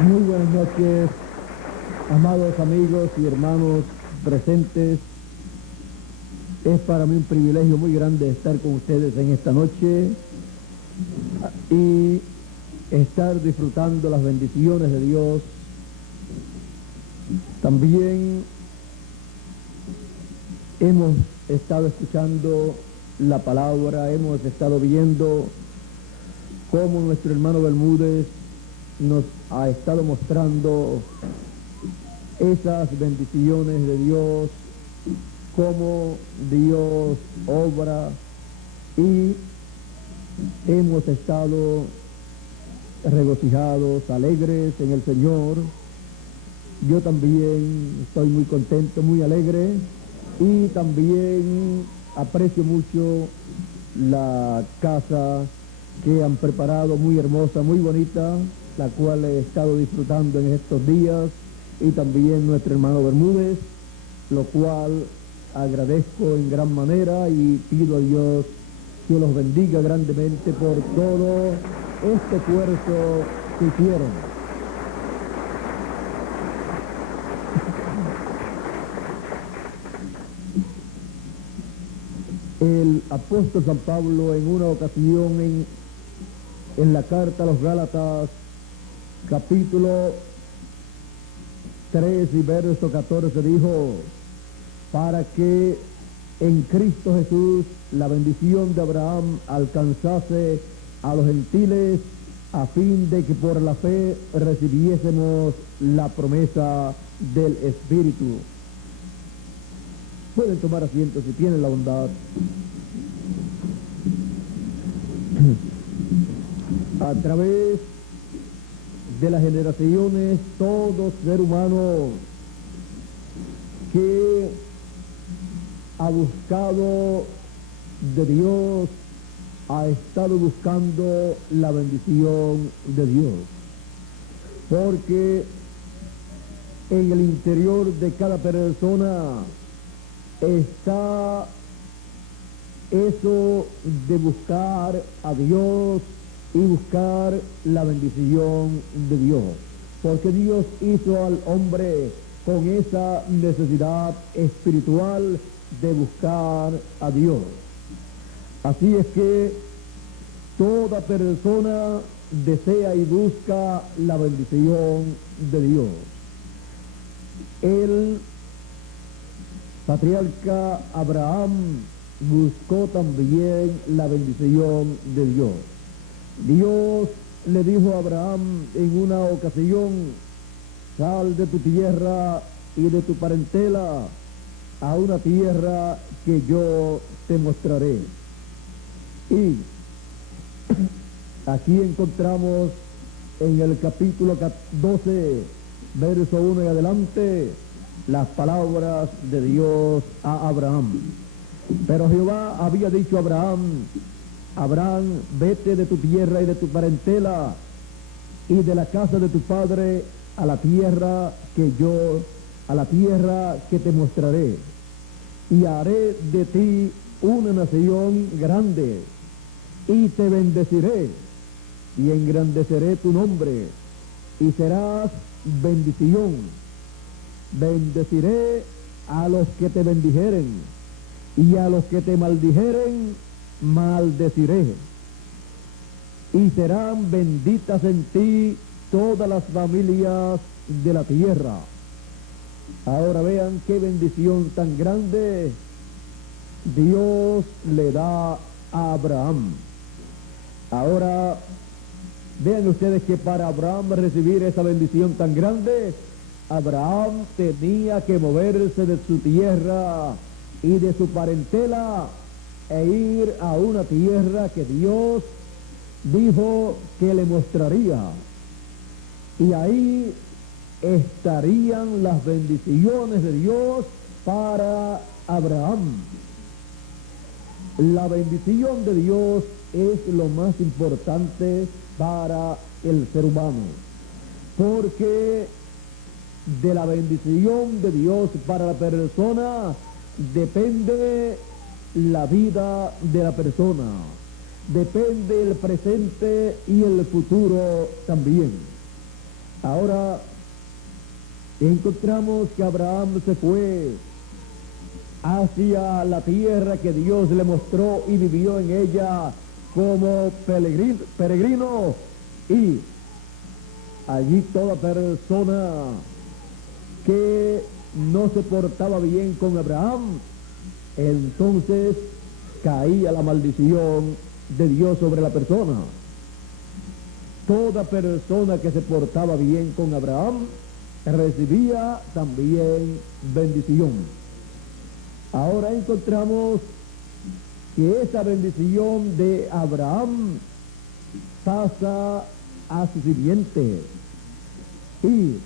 Muy buenas noches, amados amigos y hermanos presentes. Es para mí un privilegio muy grande estar con ustedes en esta noche y estar disfrutando las bendiciones de Dios. También hemos estado escuchando la palabra, hemos estado viendo cómo nuestro hermano Bermúdez nos ha estado mostrando esas bendiciones de Dios, cómo Dios obra, y hemos estado regocijados, alegres en el Señor. Yo también estoy muy contento, muy alegre, y también aprecio mucho la casa que han preparado, muy hermosa, muy bonita, la cual he estado disfrutando en estos días, y también nuestro hermano Bermúdez, lo cual agradezco en gran manera y pido a Dios que los bendiga grandemente por todo este esfuerzo que hicieron. El apóstol San Pablo en una ocasión en la carta a los Gálatas, capítulo 3 y verso 14, dijo: para que en Cristo Jesús la bendición de Abraham alcanzase a los gentiles, a fin de que por la fe recibiésemos la promesa del Espíritu. Pueden tomar asiento si tienen la bondad. A través de las generaciones, todo ser humano que ha buscado de Dios ha estado buscando la bendición de Dios, porque en el interior de cada persona está eso de buscar a Dios y buscar la bendición de Dios, porque Dios hizo al hombre con esa necesidad espiritual de buscar a Dios. Así es que toda persona desea y busca la bendición de Dios. El patriarca Abraham buscó también la bendición de Dios. Dios le dijo a Abraham en una ocasión: sal de tu tierra y de tu parentela a una tierra que yo te mostraré. Y aquí encontramos en el capítulo 12, verso 1 en adelante, las palabras de Dios a Abraham. Pero Jehová había dicho a Abraham: Abraham, vete de tu tierra y de tu parentela y de la casa de tu padre a la tierra que te mostraré, y haré de ti una nación grande, y te bendeciré, y engrandeceré tu nombre, y serás bendición. Bendeciré a los que te bendijeren, y a los que te maldijeren, maldeciré. Y serán benditas en ti todas las familias de la tierra. Ahora vean qué bendición tan grande Dios le da a Abraham. Ahora vean ustedes que para Abraham recibir esa bendición tan grande, Abraham tenía que moverse de su tierra y de su parentela e ir a una tierra que Dios dijo que le mostraría. Y ahí estarían las bendiciones de Dios para Abraham. La bendición de Dios es lo más importante para el ser humano, porque de la bendición de Dios para la persona depende la vida de la persona, depende el presente y el futuro también. Ahora encontramos que Abraham se fue hacia la tierra que Dios le mostró y vivió en ella como peregrino, y allí toda persona que no se portaba bien con Abraham, entonces caía la maldición de Dios sobre la persona. Toda persona que se portaba bien con Abraham recibía también bendición. Ahora encontramos que esa bendición de Abraham pasa a su simiente, y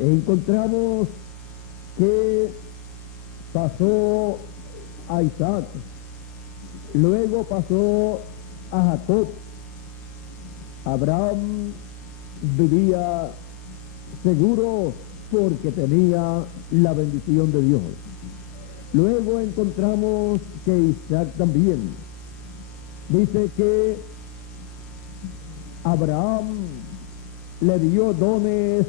encontramos que pasó a Isaac, luego pasó a Jacob. Abraham vivía seguro porque tenía la bendición de Dios. Luego encontramos que Isaac también. Dice que Abraham le dio dones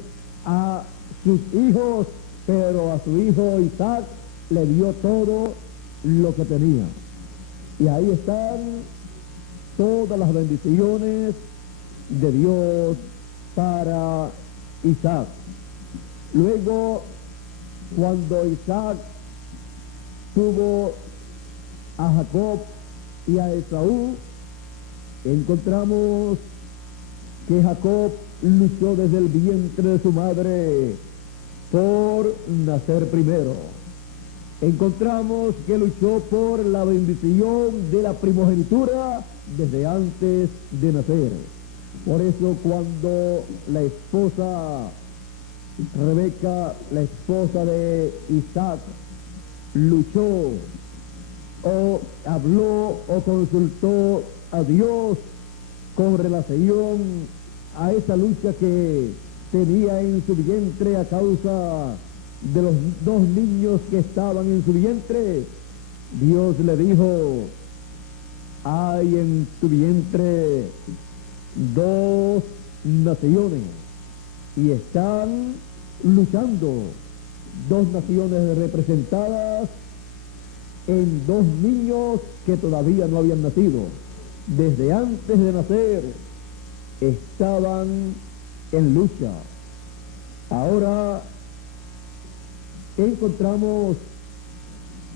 a sus hijos, pero a su hijo Isaac le dio todo lo que tenía. Y ahí están todas las bendiciones de Dios para Isaac. Luego, cuando Isaac tuvo a Jacob y a Esaú, encontramos que Jacob luchó desde el vientre de su madre por nacer primero. Encontramos que luchó por la bendición de la primogenitura desde antes de nacer. Por eso cuando la esposa Rebeca, la esposa de Isaac, luchó o habló o consultó a Dios con relación a esa lucha que tenía en su vientre a causa de los dos niños que estaban en su vientre, Dios le dijo: hay en tu vientre dos naciones y están luchando, dos naciones representadas en dos niños que todavía no habían nacido. Desde antes de nacer estaban en lucha. Ahora encontramos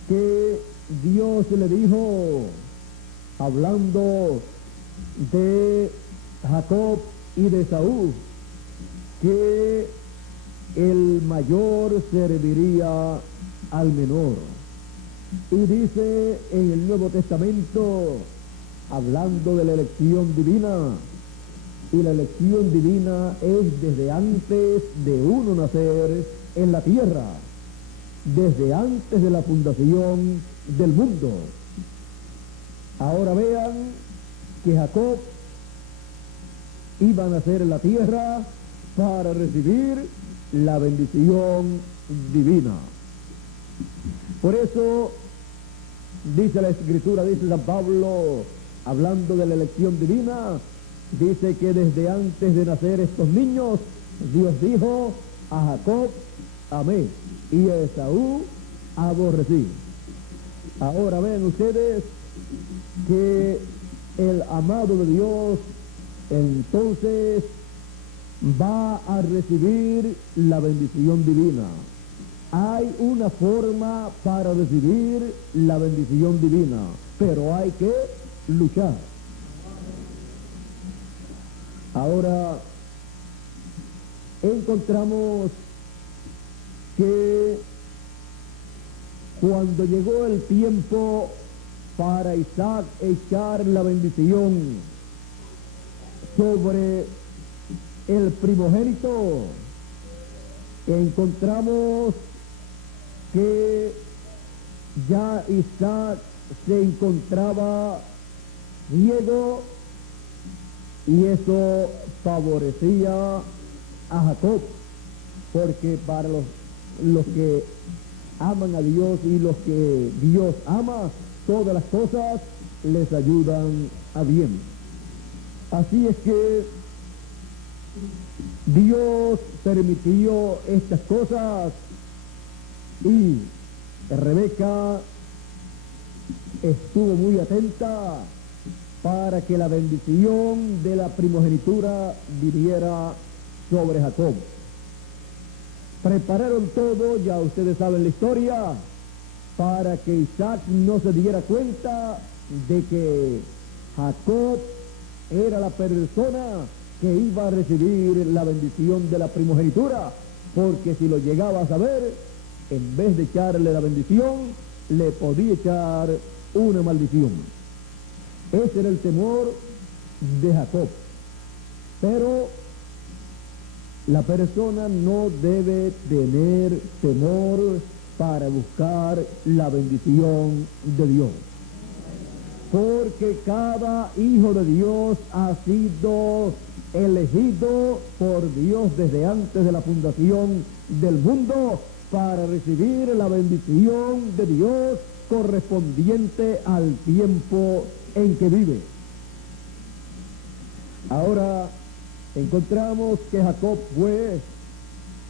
que Dios le dijo, hablando de Jacob y de Esaú, que el mayor serviría al menor. Y dice en el Nuevo Testamento, hablando de la elección divina, y la elección divina es desde antes de uno nacer en la tierra, desde antes de la fundación del mundo. Ahora vean que Jacob iba a nacer en la tierra para recibir la bendición divina. Por eso dice la Escritura, dice San Pablo, hablando de la elección divina, dice que desde antes de nacer estos niños, Dios dijo: a Jacob amé y a Esaú aborrecí. Ahora ven ustedes que el amado de Dios entonces va a recibir la bendición divina. Hay una forma para recibir la bendición divina, pero hay que luchar. Ahora encontramos que cuando llegó el tiempo para Isaac echar la bendición sobre el primogénito, encontramos que ya Isaac se encontraba ciego, y eso favorecía a Jacob, porque para los que aman a Dios y los que Dios ama, todas las cosas les ayudan a bien. Así es que Dios permitió estas cosas y Rebeca estuvo muy atenta para que la bendición de la primogenitura viniera sobre Jacob. Prepararon todo, ya ustedes saben la historia, para que Isaac no se diera cuenta de que Jacob era la persona que iba a recibir la bendición de la primogenitura, porque si lo llegaba a saber, en vez de echarle la bendición, le podía echar una maldición. Ese era el temor de Jacob. Pero la persona no debe tener temor para buscar la bendición de Dios. Porque cada hijo de Dios ha sido elegido por Dios desde antes de la fundación del mundo para recibir la bendición de Dios correspondiente al tiempo en que vive. Ahora encontramos que Jacob fue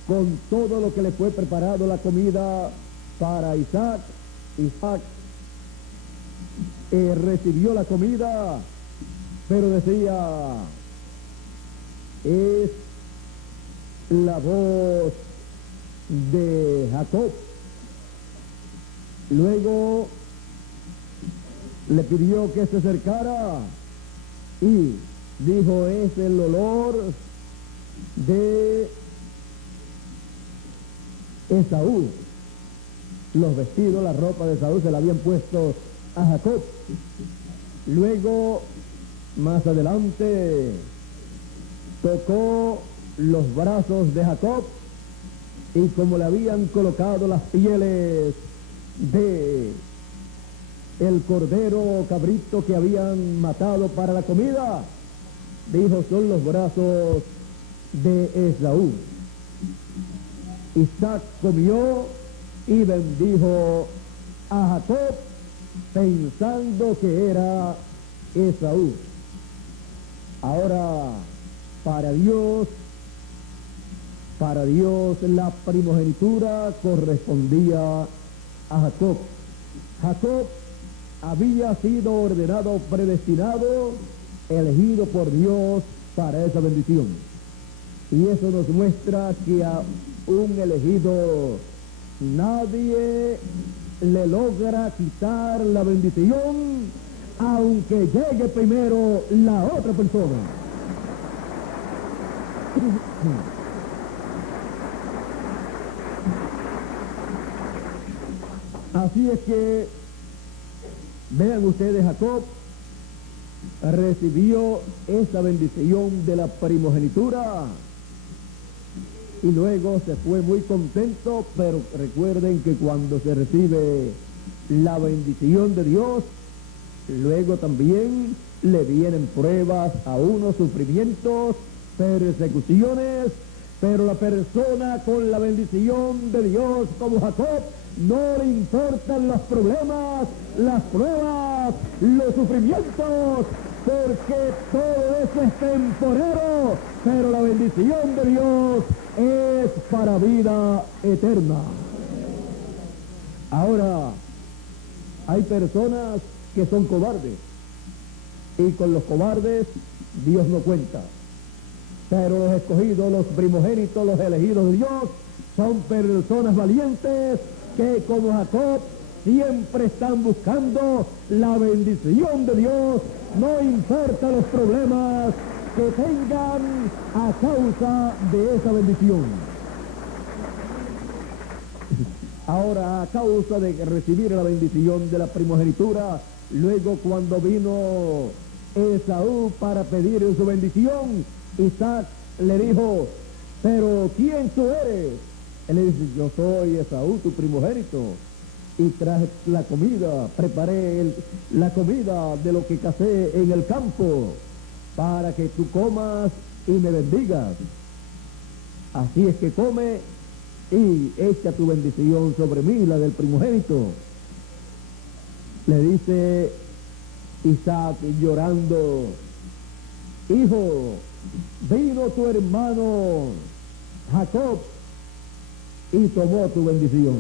con todo lo que le fue preparado la comida para Isaac. Isaac recibió la comida, pero decía, es la voz de Jacob. Luego le pidió que se acercara y dijo, es el olor de Esaú. Los vestidos, la ropa de Esaú se la habían puesto a Jacob. Luego, más adelante, tocó los brazos de Jacob y como le habían colocado las pieles de el cordero o cabrito que habían matado para la comida, dijo, son los brazos de Esaú. Isaac comió y bendijo a Jacob pensando que era Esaú. Ahora, para Dios la primogenitura correspondía a Jacob. Jacob había sido ordenado, predestinado, elegido por Dios para esa bendición. Y eso nos muestra que a un elegido nadie le logra quitar la bendición, aunque llegue primero la otra persona. Así es que, vean ustedes, Jacob recibió esa bendición de la primogenitura y luego se fue muy contento, pero recuerden que cuando se recibe la bendición de Dios, luego también le vienen pruebas a unos, sufrimientos, persecuciones, pero la persona con la bendición de Dios como Jacob no le importan los problemas, las pruebas, los sufrimientos, porque todo eso es temporero, pero la bendición de Dios es para vida eterna. Ahora, hay personas que son cobardes, y con los cobardes Dios no cuenta. Pero los escogidos, los primogénitos, los elegidos de Dios, son personas valientes que como Jacob siempre están buscando la bendición de Dios, no importa los problemas que tengan a causa de esa bendición. Ahora, a causa de recibir la bendición de la primogenitura, luego cuando vino Esaú para pedir su bendición, Isaac le dijo, pero ¿quién tú eres? Él le dice, yo soy Esaú, tu primogénito, y traje la comida, preparé la comida de lo que cacé en el campo, para que tú comas y me bendigas. Así es que come y echa tu bendición sobre mí, la del primogénito. Le dice Isaac llorando, hijo, vino tu hermano Jacob y tomó tu bendición.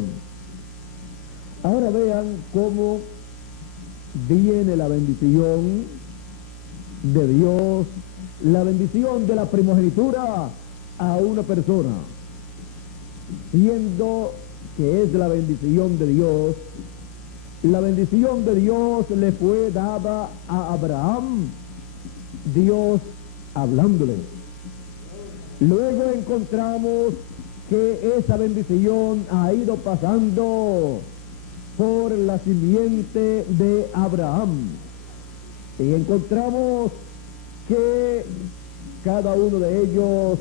Ahora vean cómo viene la bendición de Dios, la bendición de la primogenitura a una persona, siendo que es la bendición de Dios. La bendición de Dios le fue dada a Abraham, Dios hablándole. Luego encontramos que esa bendición ha ido pasando por la simiente de Abraham. Y encontramos que cada uno de ellos,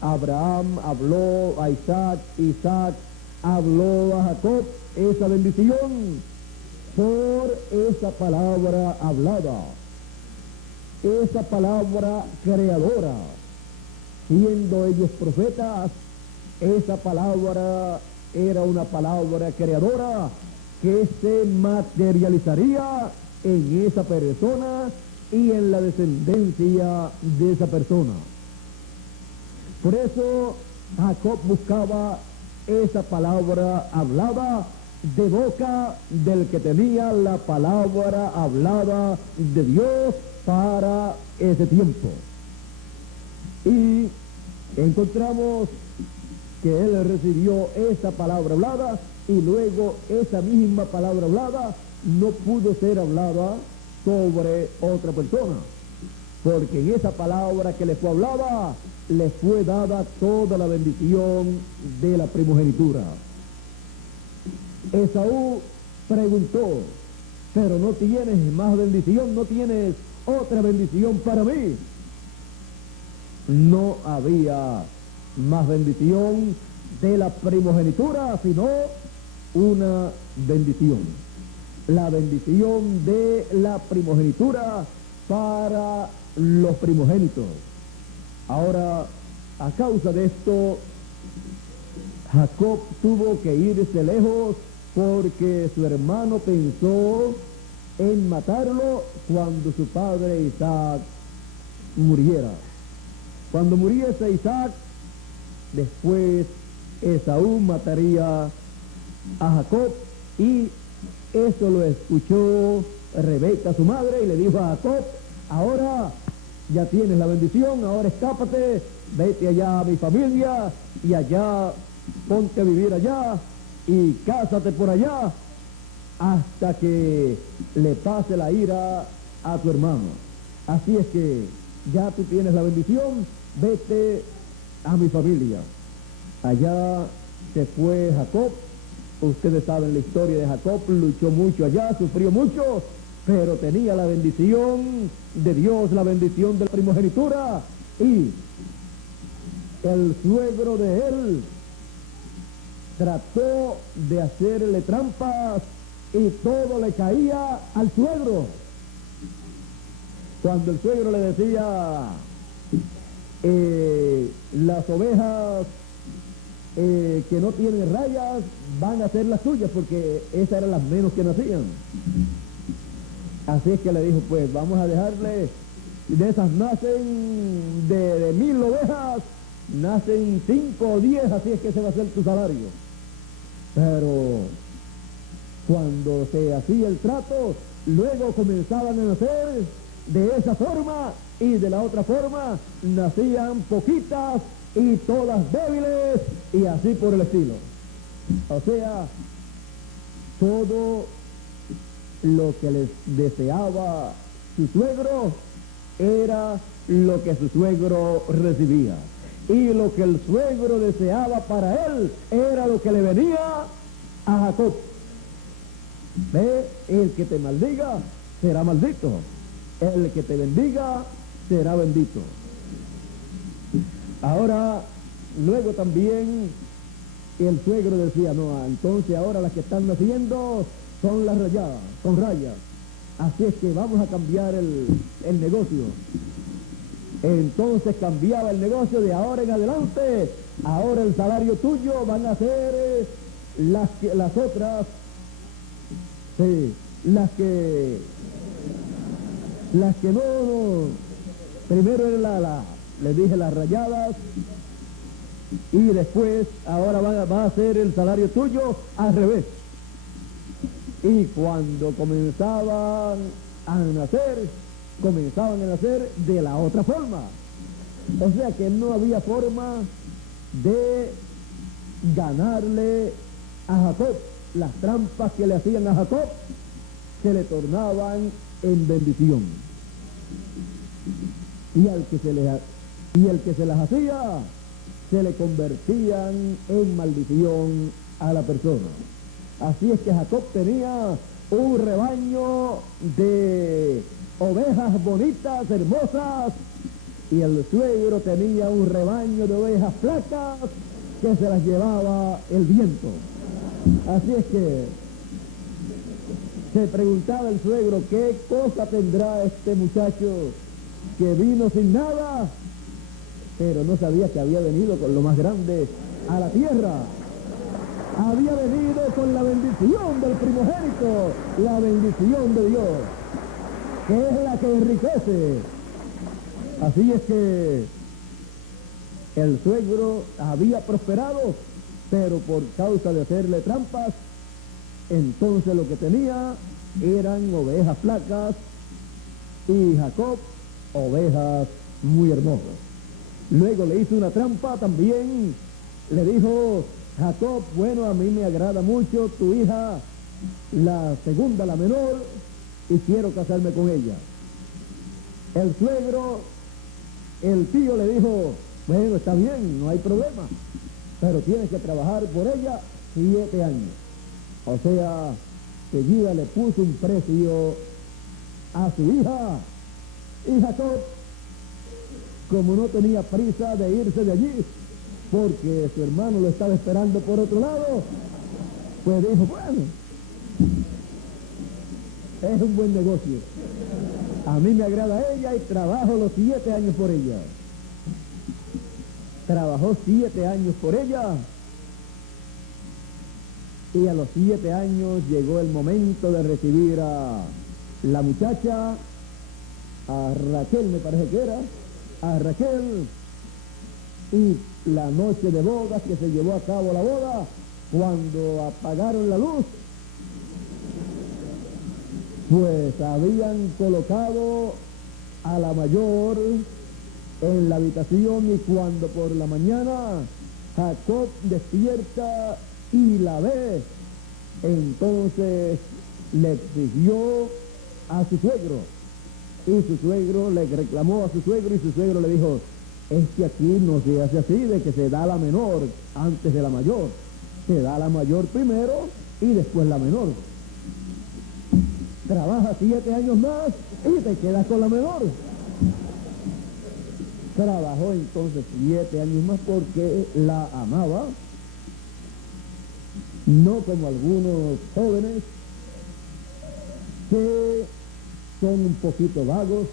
Abraham habló a Isaac, Isaac habló a Jacob, esa bendición por esa palabra hablada, esa palabra creadora, siendo ellos profetas, esa palabra era una palabra creadora que se materializaría en esa persona y en la descendencia de esa persona. Por eso Jacob buscaba esa palabra hablada de boca del que tenía la palabra hablada de Dios para ese tiempo. Y encontramos que él recibió esa palabra hablada y luego esa misma palabra hablada no pudo ser hablada sobre otra persona, porque en esa palabra que le fue hablada le fue dada toda la bendición de la primogenitura. Esaú preguntó, pero no tienes más bendición, no tienes otra bendición para mí. No había más bendición de la primogenitura, sino una bendición. La bendición de la primogenitura para los primogénitos. Ahora, a causa de esto, Jacob tuvo que irse lejos porque su hermano pensó en matarlo cuando su padre Isaac muriera. Cuando muriese Isaac, después Esaú mataría a Jacob, y eso lo escuchó Rebeca, su madre, y le dijo a Jacob: ahora ya tienes la bendición, ahora escápate, vete allá a mi familia y allá ponte a vivir allá y cásate por allá hasta que le pase la ira a tu hermano. Así es que ya tú tienes la bendición, vete a mi familia. Allá se fue Jacob. Ustedes saben la historia de Jacob, luchó mucho allá, sufrió mucho, pero tenía la bendición de Dios, la bendición de la primogenitura, y el suegro de él trató de hacerle trampas y todo le caía al suegro. Cuando el suegro le decía, las ovejas que no tienen rayas van a ser las suyas, porque esas eran las menos que nacían. Así es que le dijo, pues vamos a dejarle, de esas nacen de 1000 ovejas, nacen 5 o 10, así es que ese va a ser tu salario. Pero cuando se hacía el trato, luego comenzaban a nacer de esa forma, y de la otra forma nacían poquitas y todas débiles, y así por el estilo. O sea, todo lo que les deseaba su suegro era lo que su suegro recibía, y lo que el suegro deseaba para él era lo que le venía a Jacob. ¿Ve? El que te maldiga será maldito, el que te bendiga será bendito. Ahora, luego también el suegro decía, no, entonces ahora las que están naciendo son las rayadas, con rayas, así es que vamos a cambiar el negocio. Entonces cambiaba el negocio de ahora en adelante. Ahora el salario tuyo van a ser las otras, sí, las que no Primero le dije las rayadas, y después ahora va a ser el salario tuyo al revés. Y cuando comenzaban a nacer de la otra forma. O sea que no había forma de ganarle a Jacob. Las trampas que le hacían a Jacob se le tornaban en bendición. Y el que se las hacía se le convertían en maldición a la persona. Así es que Jacob tenía un rebaño de ovejas bonitas, hermosas, y el suegro tenía un rebaño de ovejas flacas que se las llevaba el viento. Así es que se preguntaba el suegro, ¿qué cosa tendrá este muchacho que vino sin nada? Pero no sabía que había venido con lo más grande a la tierra. Había venido con la bendición del primogénito, la bendición de Dios, que es la que enriquece. Así es que el suegro había prosperado, pero por causa de hacerle trampas, entonces lo que tenía eran ovejas flacas y Jacob ovejas muy hermosas. Luego le hizo una trampa también, le dijo Jacob, bueno, a mí me agrada mucho tu hija, la segunda, la menor, y quiero casarme con ella. El suegro, el tío le dijo, bueno, está bien, no hay problema, pero tienes que trabajar por ella 7 años. O sea, seguida le puso un precio a su hija, y Jacob, como no tenía prisa de irse de allí, porque su hermano lo estaba esperando por otro lado, pues dijo, bueno, es un buen negocio. A mí me agrada ella y trabajo los 7 años por ella. Trabajó 7 años por ella, y a los 7 años llegó el momento de recibir a la muchacha, a Raquel me parece que era, a Raquel, y la noche de bodas que se llevó a cabo la boda, cuando apagaron la luz, pues habían colocado a la mayor en la habitación, y cuando por la mañana Jacob despierta y la ve, entonces le exigió a su suegro, y su suegro le reclamó a su suegro, y su suegro le dijo, es que aquí no se hace así, de que se da la menor antes de la mayor, se da la mayor primero y después la menor. Trabaja 7 años más y te quedas con la menor. Trabajó entonces 7 años más porque la amaba, no como algunos jóvenes que son un poquito vagos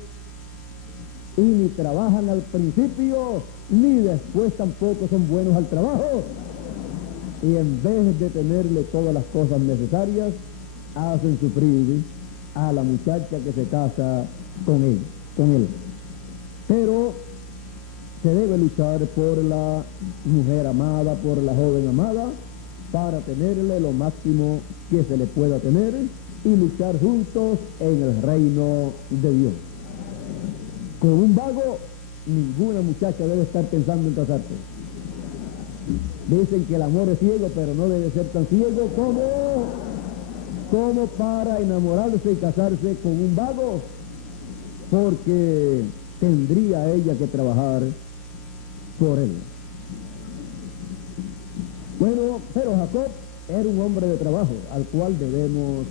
y ni trabajan al principio ni después tampoco son buenos al trabajo, y en vez de tenerle todas las cosas necesarias hacen sufrir a la muchacha que se casa con él. Pero se debe luchar por la mujer amada, por la joven amada, para tenerle lo máximo que se le pueda tener y luchar juntos en el reino de Dios. Con un vago, ninguna muchacha debe estar pensando en casarse. Dicen que el amor es ciego, pero no debe ser tan ciego como para enamorarse y casarse con un vago, porque tendría ella que trabajar por él. Bueno, pero Jacob era un hombre de trabajo al cual debemos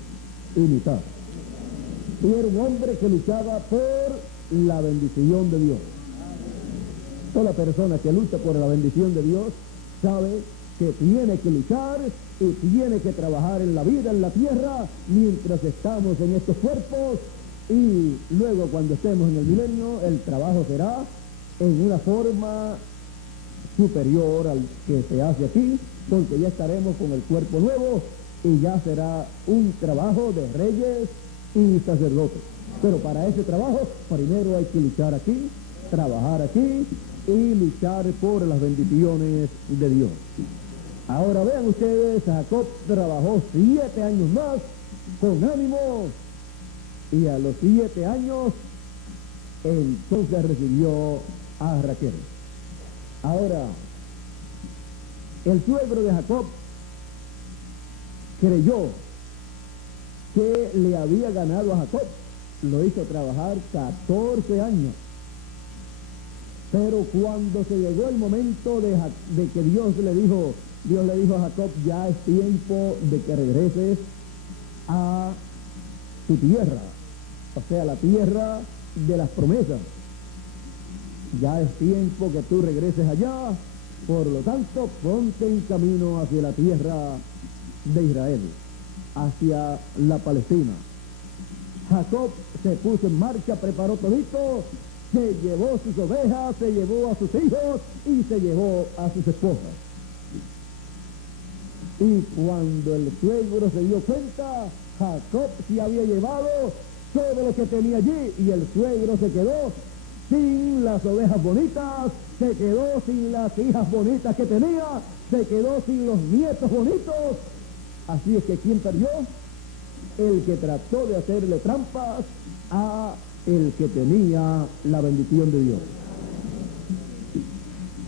imitar. Y era un hombre que luchaba por la bendición de Dios. Toda persona que lucha por la bendición de Dios sabe que tiene que luchar y tiene que trabajar en la vida, en la tierra, mientras estamos en estos cuerpos, y luego cuando estemos en el milenio, el trabajo será en una forma superior al que se hace aquí, porque ya estaremos con el cuerpo nuevo y ya será un trabajo de reyes y sacerdotes. Pero para ese trabajo, primero hay que luchar aquí trabajar aquí y luchar por las bendiciones de Dios. Ahora vean ustedes, Jacob trabajó 7 años más con ánimo y a los 7 años entonces recibió a Raquel. Ahora, el suegro de Jacob creyó que le había ganado a Jacob, lo hizo trabajar 14 años. Pero cuando se llegó el momento de que Dios le dijo a Jacob, ya es tiempo de que regreses a tu tierra, o sea, la tierra de las promesas. Ya es tiempo que tú regreses allá, por lo tanto, ponte en camino hacia la tierra de Israel, hacia la Palestina. Jacob se puso en marcha, preparó todito, se llevó sus ovejas, se llevó a sus hijos y se llevó a sus esposas. Y cuando el suegro se dio cuenta, Jacob se había llevado todo lo que tenía allí y el suegro se quedó sin las ovejas bonitas, se quedó sin las hijas bonitas que tenía, se quedó sin los nietos bonitos. Así es que ¿quién perdió? El que trató de hacerle trampas a el que tenía la bendición de Dios.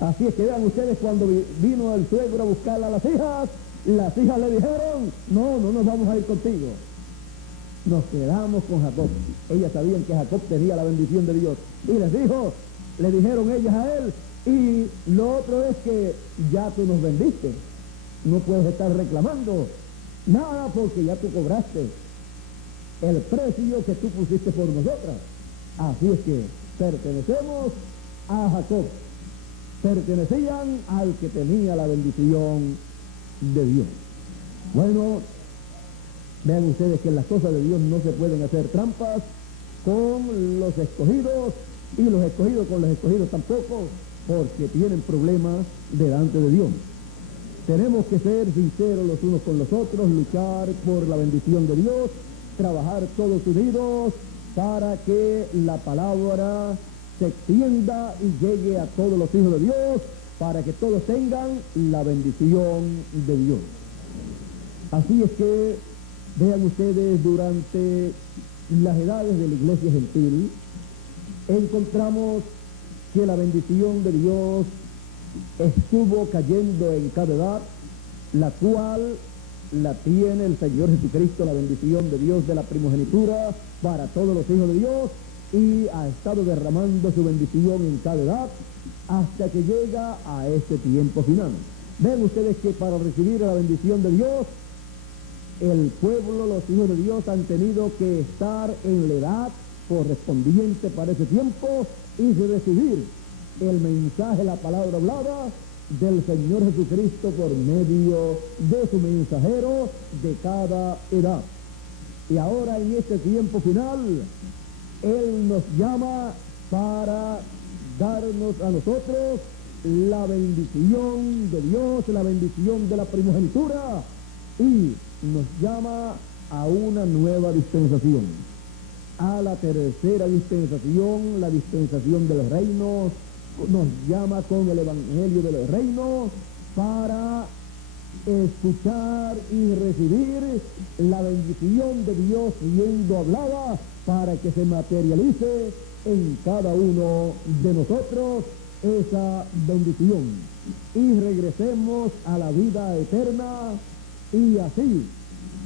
Así es que vean ustedes, cuando vino el suegro a buscar a las hijas le dijeron, no nos vamos a ir contigo. Nos quedamos con Jacob. Ellas sabían que Jacob tenía la bendición de Dios. Y le dijeron ellas a él, y lo otro es que ya tú nos vendiste. No puedes estar reclamando nada porque ya tú cobraste el precio que tú pusiste por nosotras. Así es que pertenecemos a Jacob. Pertenecían al que tenía la bendición de Dios. Bueno, vean ustedes que en las cosas de Dios no se pueden hacer trampas con los escogidos y los escogidos con los escogidos tampoco, porque tienen problemas delante de Dios. Tenemos que ser sinceros los unos con los otros, luchar por la bendición de Dios, trabajar todos unidos para que la palabra se extienda y llegue a todos los hijos de Dios, para que todos tengan la bendición de Dios. Así es que vean ustedes, durante las edades de la iglesia gentil, encontramos que la bendición de Dios estuvo cayendo en cada edad, la cual la tiene el Señor Jesucristo, la bendición de Dios de la primogenitura para todos los hijos de Dios, y ha estado derramando su bendición en cada edad hasta que llega a este tiempo final. Ven ustedes que para recibir la bendición de Dios, el pueblo, los hijos de Dios, han tenido que estar en la edad correspondiente para ese tiempo y recibir el mensaje, la palabra hablada del Señor Jesucristo por medio de su mensajero de cada edad. Y ahora en este tiempo final, Él nos llama para darnos a nosotros la bendición de Dios, la bendición de la primogenitura, y nos llama a una nueva dispensación, a la tercera dispensación, la dispensación del reino. Nos llama con el evangelio del reino para escuchar y recibir la bendición de Dios siendo hablada, para que se materialice en cada uno de nosotros esa bendición y regresemos a la vida eterna, y así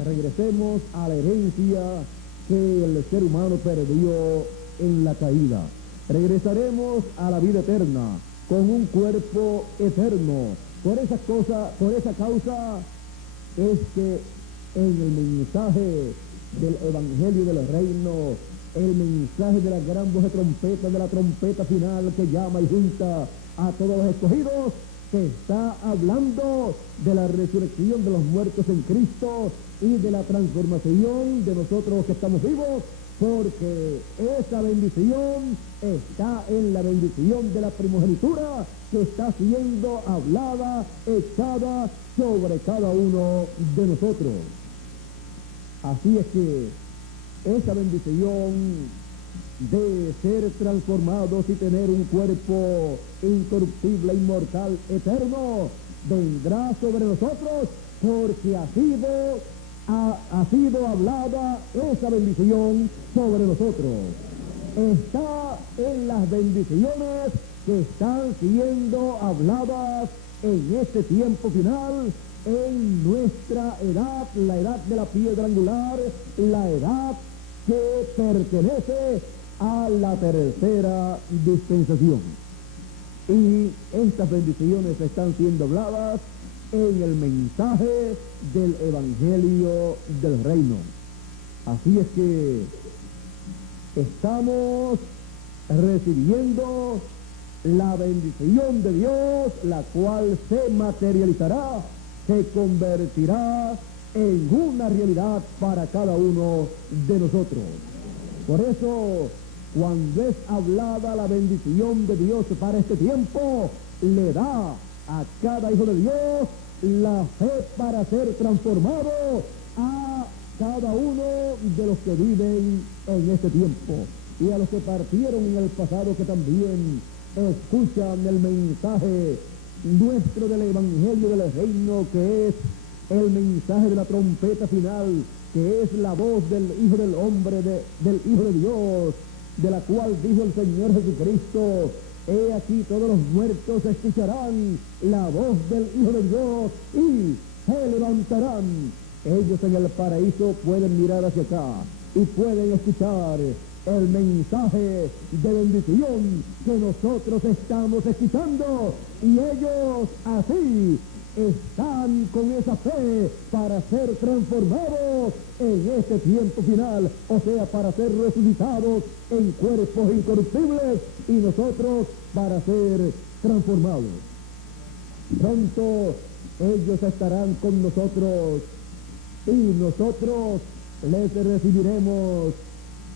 regresemos a la herencia que el ser humano perdió en la caída. Regresaremos a la vida eterna con un cuerpo eterno. Por esa causa es que en el mensaje del evangelio del reino, el mensaje de la gran voz de trompeta, de la trompeta final que llama y junta a todos los escogidos, se está hablando de la resurrección de los muertos en Cristo y de la transformación de nosotros que estamos vivos, porque esa bendición está en la bendición de la primogenitura que está siendo hablada, echada sobre cada uno de nosotros. Así es que esa bendición de ser transformados y tener un cuerpo incorruptible, inmortal, eterno, vendrá sobre nosotros, porque ha sido hablada esa bendición sobre nosotros. Está en las bendiciones que están siendo habladas en este tiempo final, en nuestra edad, la edad de la piedra angular, la edad que pertenece a la tercera dispensación. Y estas bendiciones están siendo habladas en el mensaje del Evangelio del Reino. Así es que estamos recibiendo la bendición de Dios, la cual se materializará, se convertirá en una realidad para cada uno de nosotros. Por eso, cuando es hablada la bendición de Dios para este tiempo, le da a cada hijo de Dios la fe para ser transformado, a cada uno de los que viven en este tiempo, y a los que partieron en el pasado, que también escuchan el mensaje nuestro del Evangelio del Reino, que es el mensaje de la trompeta final, que es la voz del Hijo del Hombre, del Hijo de Dios, de la cual dijo el Señor Jesucristo: he aquí todos los muertos escucharán la voz del Hijo de Dios y se levantarán. Ellos en el paraíso pueden mirar hacia acá y pueden escuchar el mensaje de bendición que nosotros estamos escuchando, y ellos así están con esa fe para ser transformados en este tiempo final, o sea, para ser resucitados en cuerpos incorruptibles, y nosotros para ser transformados. Pronto ellos estarán con nosotros y nosotros les recibiremos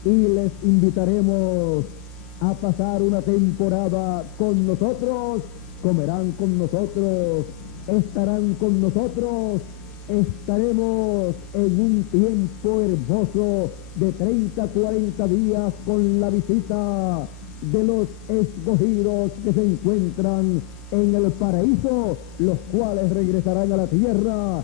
y les invitaremos a pasar una temporada con nosotros, comerán con nosotros, estarán con nosotros, estaremos en un tiempo hermoso de 30, 40 días con la visita de los escogidos que se encuentran en el paraíso, los cuales regresarán a la tierra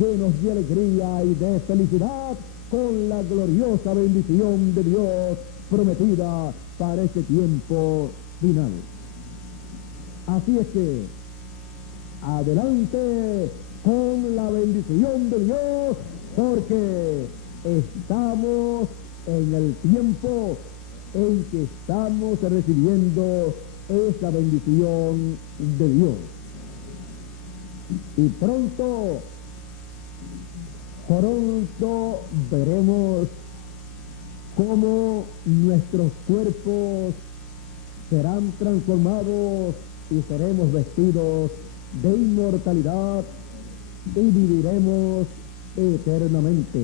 llenos de alegría y de felicidad, con la gloriosa bendición de Dios prometida para este tiempo final. Así es que, adelante con la bendición de Dios, porque estamos en el tiempo en que estamos recibiendo esa bendición de Dios. Y pronto veremos cómo nuestros cuerpos serán transformados y seremos vestidos de inmortalidad y viviremos eternamente.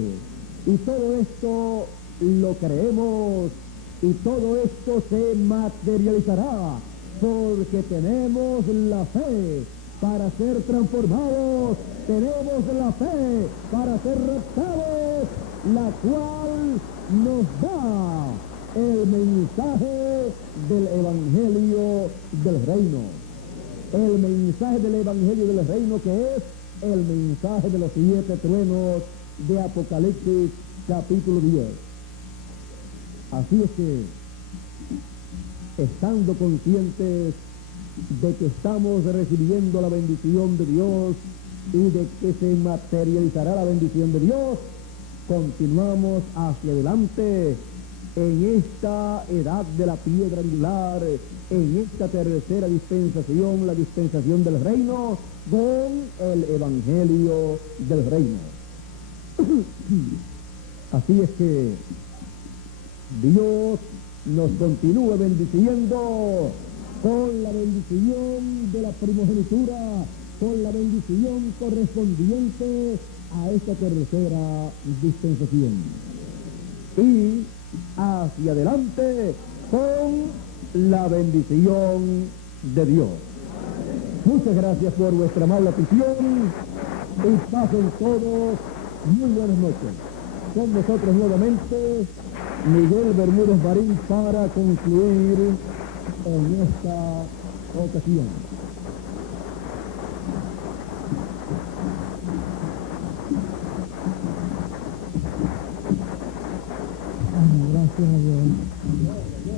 Y todo esto lo creemos, y todo esto se materializará porque tenemos la fe para ser transformados, tenemos la fe para ser raptados, la cual nos da el mensaje del Evangelio del Reino. El mensaje del Evangelio del Reino, que es el mensaje de los 7 truenos de Apocalipsis capítulo 10. Así es que, estando conscientes de que estamos recibiendo la bendición de Dios y de que se materializará la bendición de Dios, continuamos hacia adelante en esta edad de la piedra angular, en esta tercera dispensación, la dispensación del reino, con el Evangelio del Reino. Así es que Dios nos continúa bendiciendo con la bendición de la primogenitura, con la bendición correspondiente a esta tercera dispensación. Y hacia adelante con la bendición de Dios. Muchas gracias por vuestra amable atención y pasen todos muy buenas noches. Con nosotros nuevamente Miguel Bermúdez Marín para concluir en esta ocasión. Gracias a Dios,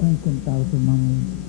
han contado, hermano.